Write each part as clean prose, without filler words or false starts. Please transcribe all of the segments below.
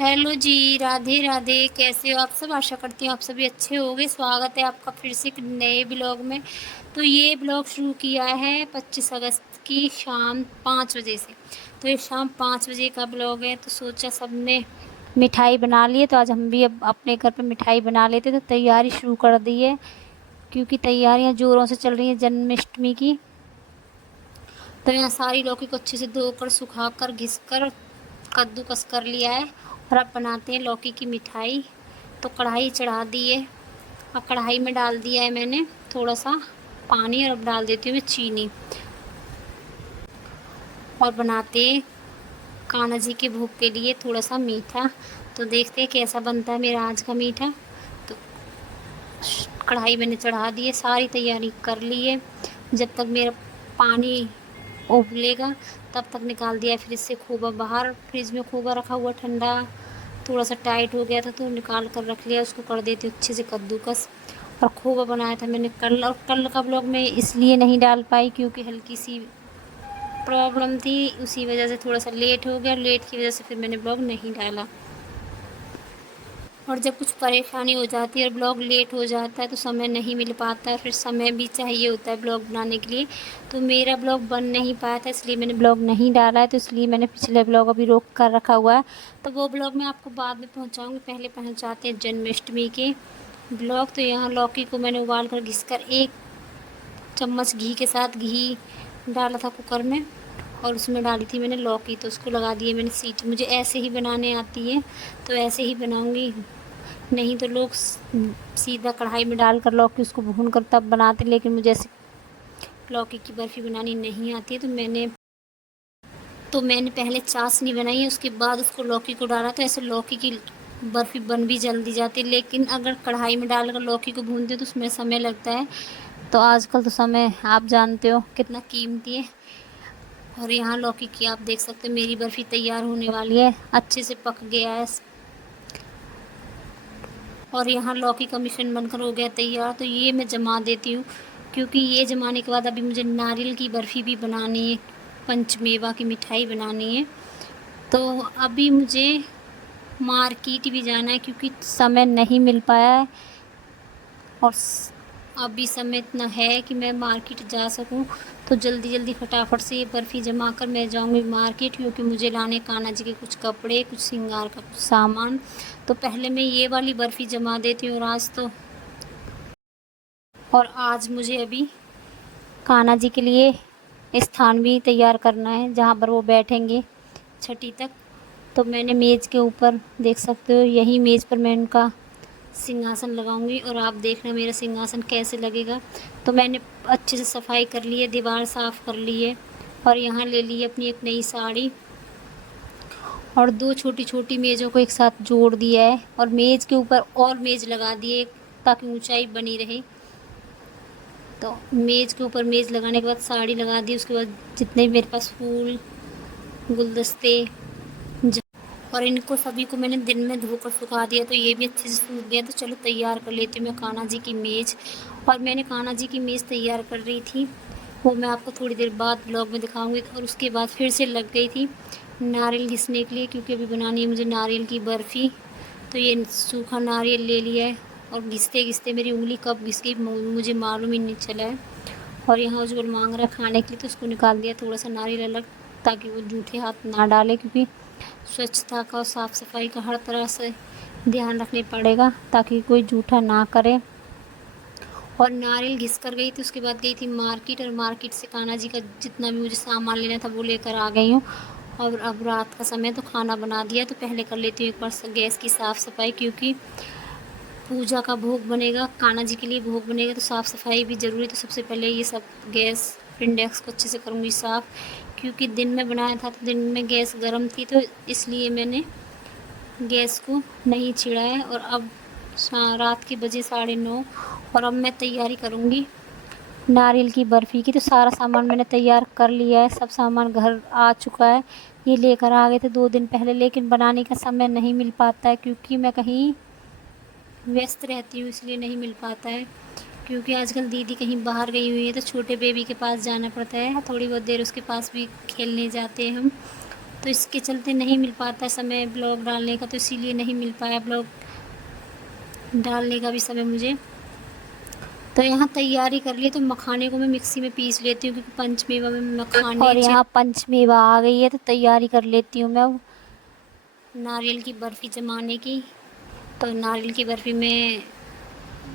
Hello जी, राधे राधे। कैसे हो आप सब? आशा करती हूँ आप सभी अच्छे होंगे। स्वागत है आपका फिर से एक नए ब्लॉग में। तो ये ब्लॉग शुरू किया है 25 अगस्त की शाम 5 बजे से। तो ये शाम 5 बजे का ब्लॉग है। तो सोचा सबने मिठाई बना ली है, तो आज हम भी अब अपने घर पे मिठाई बना लेते। तो तैयारी शुरू कर दी है, क्योंकि तैयारियां ज़ोरों से चल रही हैं जन्माष्टमी की। तो यहाँ सारी लौकी को अच्छे से धोकर, सुखाकर, घिसकर कद्दूकस कर लिया है। और अब बनाते हैं लौकी की मिठाई। तो कढ़ाई चढ़ा दी है। अब कढ़ाई में डाल दिया है मैंने थोड़ा सा पानी, और अब डाल देती हूँ मैं चीनी। और बनाते हैं कान्हा जी के भोग के लिए थोड़ा सा मीठा। तो देखते हैं कैसा बनता है मेरा आज का मीठा। तो कढ़ाई मैंने चढ़ा दी है, सारी तैयारी कर ली है। जब तक मेरा पानी उबलेगा तब तक निकाल दिया है फ्रिज से खोबा बाहर। फ्रिज में खोबा रखा हुआ ठंडा, थोड़ा सा टाइट हो गया था तो निकाल कर रख लिया। उसको कर देती हूँ अच्छे से कद्दूकस। और खोबा बनाया था मैंने कल, और कल का ब्लॉग मैं इसलिए नहीं डाल पाई क्योंकि हल्की सी प्रॉब्लम थी, उसी वजह से थोड़ा सा लेट हो गया। लेट की वजह से फिर मैंने ब्लॉग नहीं डाला। और जब कुछ परेशानी हो जाती है और ब्लॉग लेट हो जाता है तो समय नहीं मिल पाता है, फिर समय भी चाहिए होता है ब्लॉग बनाने के लिए। तो मेरा ब्लॉग बन नहीं पाया था, इसलिए मैंने ब्लॉग नहीं डाला है। तो इसलिए मैंने पिछले ब्लॉग अभी रोक कर रखा हुआ है। तो वो ब्लॉग मैं आपको बाद में पहुंचाऊंगी। पहले पहुंचाते हैं जन्माष्टमी के ब्लॉग। तो यहाँ लौकी को मैंने उबाल कर घिस कर 1 चम्मच घी के साथ घी डाला था कुकर में, और उसमें डाली थी मैंने लौकी। तो उसको लगा दिए मैंने सीटी। मुझे ऐसे ही बनाने आती है तो ऐसे ही बनाऊंगी, नहीं तो लोग सीधा कढ़ाई में डालकर लौकी उसको भून कर तब बनाते। लेकिन मुझे ऐसे लौकी की बर्फ़ी बनानी नहीं आती है। तो मैंने पहले चाशनी बनाई है, उसके बाद उसको लौकी को डाला। तो ऐसे लौकी की बर्फ़ी बन भी जल्दी जाती है। लेकिन अगर कढ़ाई में डालकर लौकी को भूनते तो उसमें समय लगता है। तो आजकल तो समय आप जानते हो कितना कीमती है। और यहाँ लौकी की आप देख सकते हो मेरी बर्फ़ी तैयार होने वाली है, अच्छे से पक गया है। और यहाँ लौकी का मिश्रण बनकर हो गया तैयार। तो ये मैं जमा देती हूँ, क्योंकि ये जमाने के बाद अभी मुझे नारियल की बर्फ़ी भी बनानी है, पंचमेवा की मिठाई बनानी है। तो अभी मुझे मार्केट भी जाना है क्योंकि समय नहीं मिल पाया है। और अभी समय इतना है कि मैं मार्केट जा सकूं। तो जल्दी जल्दी फटाफट से ये बर्फ़ी जमा कर मैं जाऊंगी मार्केट, क्योंकि मुझे लाने कान्हा जी के कुछ कपड़े, कुछ श्रृंगार का कुछ सामान। तो पहले मैं ये वाली बर्फ़ी जमा देती हूँ। और आज मुझे अभी कान्हा जी के लिए स्थान भी तैयार करना है जहाँ पर वो बैठेंगे छठी तक। तो मैंने मेज़ के ऊपर देख सकते हो, यही मेज़ पर मैं उनका सिंहासन लगाऊंगी। और आप देखना मेरा सिंहासन कैसे लगेगा। तो मैंने अच्छे से सफाई कर ली है, दीवार साफ़ कर ली है। और यहाँ ले ली है अपनी एक नई साड़ी, और 2 छोटी छोटी मेज़ों को एक साथ जोड़ दिया है। और मेज़ के ऊपर और मेज़ लगा दिए ताकि ऊंचाई बनी रहे। तो मेज़ के ऊपर मेज़ लगाने के बाद साड़ी लगा दी। उसके बाद जितने भी मेरे पास फूल, गुलदस्ते, और इनको सभी को मैंने दिन में धोकर सुखा दिया। तो ये भी अच्छे से सूख गया। तो चलो तैयार कर लेती हूँ मैं कान्हा जी की मेज़। और मैंने कान्हा जी की मेज़ तैयार कर रही थी, वो मैं आपको थोड़ी देर बाद ब्लॉग में दिखाऊंगी। और उसके बाद फिर से लग गई थी नारियल घिसने के लिए, क्योंकि अभी बनानी है मुझे नारियल की बर्फ़ी। तो ये सूखा नारियल ले लिया है, और घिसते घिसते मेरी उंगली कब घिस गई मुझे मालूम ही नहीं चला है। और यहाँ उज्ज्वल मांग रहा है खाने के लिए, तो उसको निकाल दिया थोड़ा सा नारियल अलग, ताकि वो जूठे हाथ ना डाले। क्योंकि स्वच्छता का और साफ़ सफाई का हर तरह से ध्यान रखने पड़ेगा ताकि कोई जूठा ना करे। और नारियल घिस कर गई थी। उसके बाद गई थी मार्केट, और मार्केट से कान्हा जी का जितना भी मुझे सामान लेना था वो लेकर आ गई हूँ। और अब रात का समय तो खाना बना दिया। तो पहले कर लेती हूँ एक बार गैस की साफ़ सफाई, क्योंकि पूजा का भोग बनेगा, कान्हा जी के लिए भोग बनेगा, तो साफ़ सफाई भी ज़रूरी है। तो सबसे पहले ये सब गैस इंडेक्स को अच्छे से करूँगी साफ़, क्योंकि दिन में बनाया था तो दिन में गैस गर्म थी, तो इसलिए मैंने गैस को नहीं छिड़ा है। और अब रात के बजे 9:30, और अब मैं तैयारी करूँगी नारियल की बर्फ़ी की। तो सारा सामान मैंने तैयार कर लिया है, सब सामान घर आ चुका है। ये लेकर आ गए थे 2 दिन पहले, लेकिन बनाने का समय नहीं मिल पाता है क्योंकि मैं कहीं व्यस्त रहती हूँ, इसलिए नहीं मिल पाता है। क्योंकि आजकल दीदी कहीं बाहर गई हुई है, तो छोटे बेबी के पास जाना पड़ता है। थोड़ी बहुत देर उसके पास भी खेलने जाते हैं हम। तो इसके चलते नहीं मिल पाता समय ब्लॉग डालने का, तो इसीलिए नहीं मिल पाया ब्लॉग डालने का भी समय मुझे। तो यहाँ तैयारी कर ली, तो मखाने को मैं मिक्सी में पीस लेती हूँ क्योंकि पंचमेवा में मखाने और यहाँ पंचमेवा आ गई है, तो तैयारी कर लेती हूँ मैं अब नारियल की बर्फ़ी जमाने की। तो नारियल की बर्फ़ी में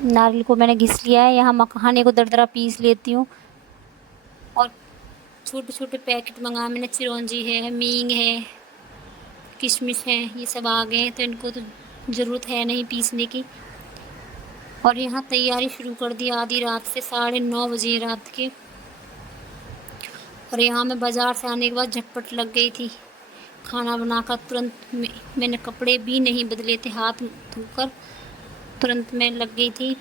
नारियल को मैंने घिस लिया है, यहाँ मखाने को दरदरा पीस लेती हूँ। और छोटे छोटे पैकेट मंगाए मैंने, चिरौंजी है, मींग है, किशमिश है, ये सब आ गए हैं, तो इनको तो ज़रूरत है नहीं पीसने की। और यहाँ तैयारी शुरू कर दी आधी रात से, 9:30 बजे रात के। और यहाँ मैं बाज़ार से आने के बाद झटपट लग गई थी खाना बनाकर। तुरंत मैंने कपड़े भी नहीं बदले थे, हाथ धोकर तुरंत मैं लग गई थी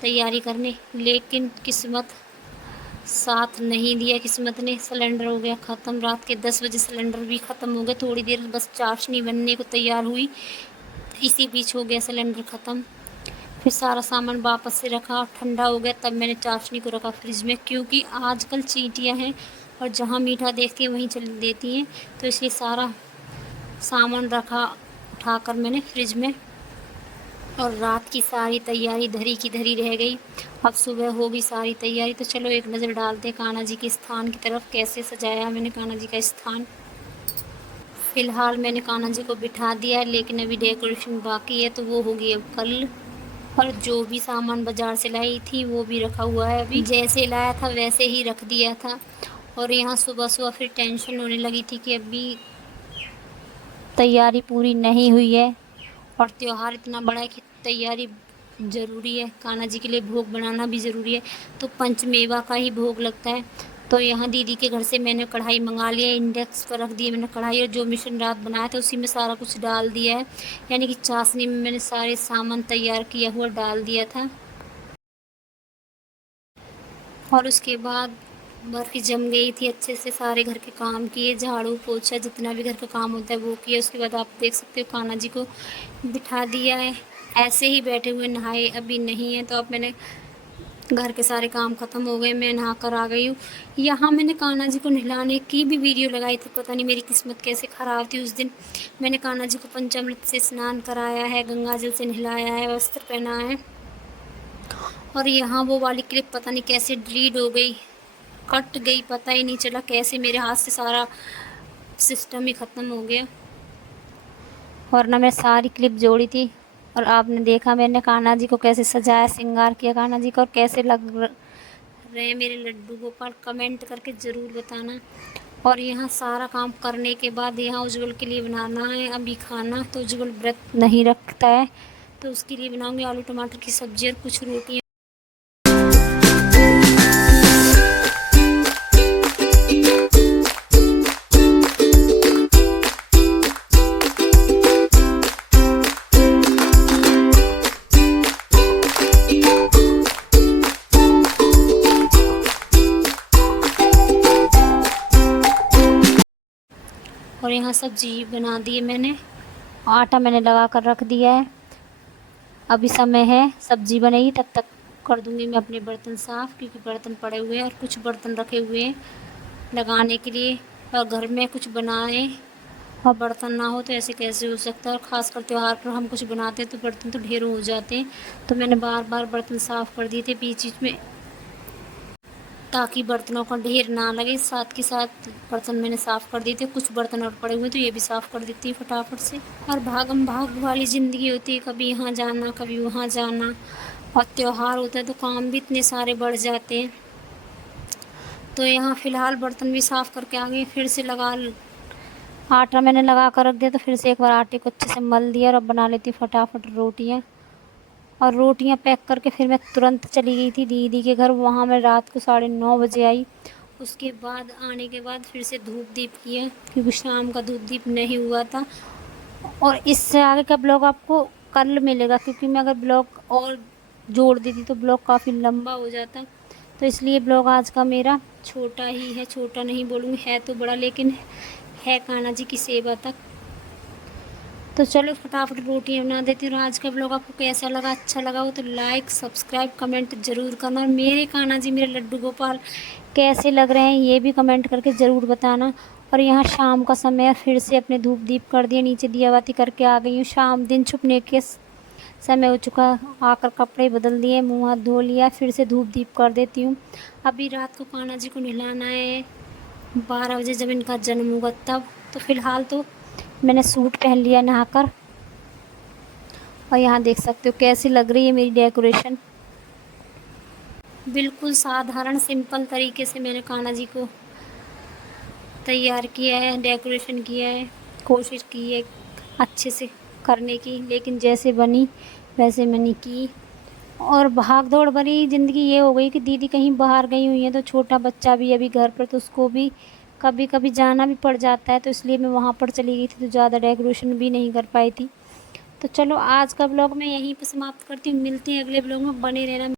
तैयारी करने। लेकिन किस्मत साथ नहीं दिया, किस्मत ने। सिलेंडर हो गया ख़त्म, रात के 10 बजे सिलेंडर भी ख़त्म हो गया। थोड़ी देर बस चाशनी बनने को तैयार हुई, इसी बीच हो गया सिलेंडर ख़त्म। फिर सारा सामान वापस से रखा, ठंडा हो गया, तब मैंने चाशनी को रखा फ्रिज में, क्योंकि आजकल चींटियां हैं और जहाँ मीठा देखती हैं वहीं चल देती हैं। तो इसलिए सारा सामान रखा उठाकर मैंने फ्रिज में। और रात की सारी तैयारी धरी की धरी रह गई। अब सुबह हो गई सारी तैयारी, तो चलो एक नज़र डालते हैं कान्हा जी के स्थान की तरफ, कैसे सजाया मैंने कान्हा जी का स्थान। फ़िलहाल मैंने कान्हा जी को बिठा दिया है, लेकिन अभी डेकोरेशन बाकी है, तो वो होगी अब कल। और जो भी सामान बाज़ार से लाई थी वो भी रखा हुआ है, अभी जैसे लाया था वैसे ही रख दिया था। और यहाँ सुबह सुबह फिर टेंशन होने लगी थी कि अभी तैयारी पूरी नहीं हुई है, और त्यौहार इतना बड़ा है कि तैयारी ज़रूरी है। कान्हा जी के लिए भोग बनाना भी ज़रूरी है, तो पंचमेवा का ही भोग लगता है। तो यहाँ दीदी के घर से मैंने कढ़ाई मंगा लिया, इंडेक्स पर रख दिया मैंने कढ़ाई, और जो मिश्रण रात बनाया था उसी में सारा कुछ डाल दिया है। यानी कि चाशनी में मैंने सारे सामान तैयार किया हुआ डाल दिया था। और उसके बाद बर्फ़ी जम गई थी अच्छे से, सारे घर के काम किए, झाड़ू पोछा जितना भी घर का काम होता है वो किया। उसके बाद आप देख सकते हो कान्हा जी को बिठा दिया है, ऐसे ही बैठे हुए, नहाए अभी नहीं है। तो अब मैंने घर के सारे काम ख़त्म हो गए, मैं नहा कर आ गई हूँ। यहाँ मैंने कान्हा जी को नहलाने की भी वीडियो लगाई थी, पता नहीं मेरी किस्मत कैसे ख़राब थी उस दिन। मैंने कान्हा जी को पंचामृत से स्नान कराया है, गंगा जल से नहलाया है, वस्त्र पहनाया है। और यहाँ वो वाली क्लिप पता नहीं कैसे डिलीट हो गई, कट गई, पता ही नहीं चला कैसे, मेरे हाथ से सारा सिस्टम ही ख़त्म हो गया। वरना मैं सारी क्लिप जोड़ी थी। और आपने देखा मैंने कान्हा जी को कैसे सजाया, श्रृंगार किया कान्हा जी को, और कैसे लग रहे मेरे लड्डू गोपाल, कमेंट करके ज़रूर बताना। और यहाँ सारा काम करने के बाद यहाँ उज्जवल के लिए बनाना है अभी खाना। तो उज्जवल व्रत नहीं रखता है, तो उसके लिए बनाऊँगी आलू टमाटर की सब्ज़ी और कुछ रोटियाँ। और यहाँ सब्ज़ी बना दी है मैंने, आटा मैंने लगा कर रख दिया है। अभी समय है सब्ज़ी बनेगी, तब तक कर दूँगी मैं अपने बर्तन साफ़, क्योंकि बर्तन पड़े हुए हैं और कुछ बर्तन रखे हुए हैं लगाने के लिए। और घर में कुछ बनाए और बर्तन ना हो तो ऐसे कैसे हो सकता है। और ख़ासकर त्यौहार पर हम कुछ बनाते हैं तो बर्तन तो ढेरों हो जाते हैं। तो मैंने बार बार बर्तन साफ़ कर दिए थे बीच बीच में, ताकि बर्तनों का ढेर ना लगे। साथ के साथ बर्तन मैंने साफ़ कर दिए थे, कुछ बर्तन और पड़े हुए तो ये भी साफ़ कर देती है फटाफट से। और भागम भाग वाली ज़िंदगी होती है, कभी यहाँ जाना कभी वहाँ जाना, और त्यौहार होता है तो काम भी इतने सारे बढ़ जाते हैं। तो यहाँ फ़िलहाल बर्तन भी साफ़ करके आ गई, फिर से आटा मैंने लगा कर रख दिया, तो फिर से एक बार आटे को अच्छे से मल दिया। और अब बना लेती फटाफट रोटियाँ। और रोटियां पैक करके फिर मैं तुरंत चली गई थी दीदी के घर। वहाँ मैं रात को 9:30 बजे आई। उसके बाद आने के बाद फिर से धूप दीप किया, क्योंकि शाम का धूप दीप नहीं हुआ था। और इससे आगे का ब्लॉग आपको कल मिलेगा, क्योंकि मैं अगर ब्लॉग और जोड़ देती तो ब्लॉग काफ़ी लंबा हो जाता। तो इसलिए ब्लॉग आज का मेरा छोटा ही है, छोटा नहीं बोलूँगी, है तो बड़ा, लेकिन है कान्हा जी की सेवा तक। तो चलो फटाफट रोटियाँ बना देती हूँ। आज का ब्लॉग आपको कैसा लगा, अच्छा लगा हो तो लाइक सब्सक्राइब कमेंट ज़रूर करना। और मेरे कान्हा जी, मेरे लड्डू गोपाल कैसे लग रहे हैं ये भी कमेंट करके ज़रूर बताना। और यहाँ शाम का समय है, फिर से अपने धूप दीप कर दिए, नीचे दिया बाती करके आ गई हूँ। शाम दिन छुपने के समय हो चुका, आकर कपड़े बदल दिए, मुँह हाथ धो लिया, फिर से धूप दीप कर देती हूँ। अभी रात को कान्हा जी को नहलाना है 12 बजे, जब इनका जन्म होगा तब। तो फ़िलहाल तो मैंने सूट पहन लिया नहाकर। और यहाँ देख सकते हो कैसी लग रही है मेरी डेकोरेशन। बिल्कुल साधारण सिंपल तरीके से मैंने कान्हा जी को तैयार किया है, डेकोरेशन किया है, कोशिश की है अच्छे से करने की, लेकिन जैसे बनी वैसे मैंने की। और भाग दौड़ भरी ज़िंदगी ये हो गई कि दीदी कहीं बाहर गई हुई हैं, तो छोटा बच्चा भी अभी घर पर, तो उसको भी कभी कभी जाना भी पड़ जाता है, तो इसलिए मैं वहाँ पर चली गई थी, तो ज़्यादा डेकोरेशन भी नहीं कर पाई थी। तो चलो आज का ब्लॉग मैं यहीं पर समाप्त करती हूँ, मिलती हैं अगले ब्लॉग में, बने रहना।